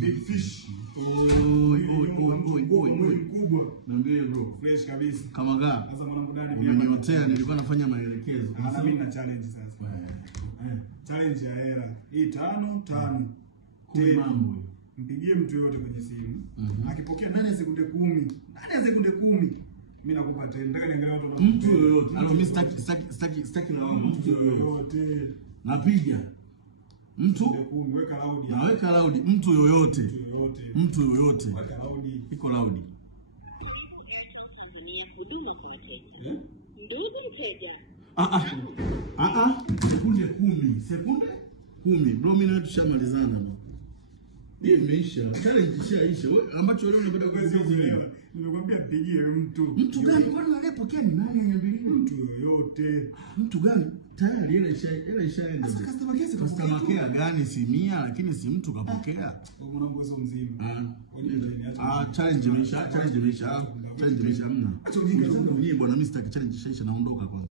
Big fish. Oi. Mkubwa. Niambie bro. Fresh kabisa. Kama gaa. Sasa mwanangu Dani umeniotea, nilikuwa nafanya maelekezo. Sasa mimi na challenge sasa. Challenge ya hela. Hii 5. Mambo. Mpigie mtu yote kwenye simu. Akipokea ndani ya sekunde 10. Ndani ya sekunde 10. Mimi nakupa 10. Nataka niangalie watu wana mtu yoyote. Alo mimi sitaki na mtu yoyote. Napiga. Mtu weka loud. Naweka loud mtu yoyote. Mtu yoyote. Weka loud. Iko loud. Sekunde 10. Bro mimi na tushamalizana bro. Hii imeisha. Challenge ishaisha. Ambacho leo unataka kuelewa. Nimekwambia pigie mtu. Mtu gani? Kwani anayepokea ni nani aniambie? Mtu yoyote. Mtu gani? Tayari ile ishaenda. Customer care gani si 100 lakini si mtu kapokea. Kwa mwanangu sio mzima. Challenge imeisha. Hamna. Acha ujinga bwana, mimi sitaki challenge ishaisha, naondoka kwanza.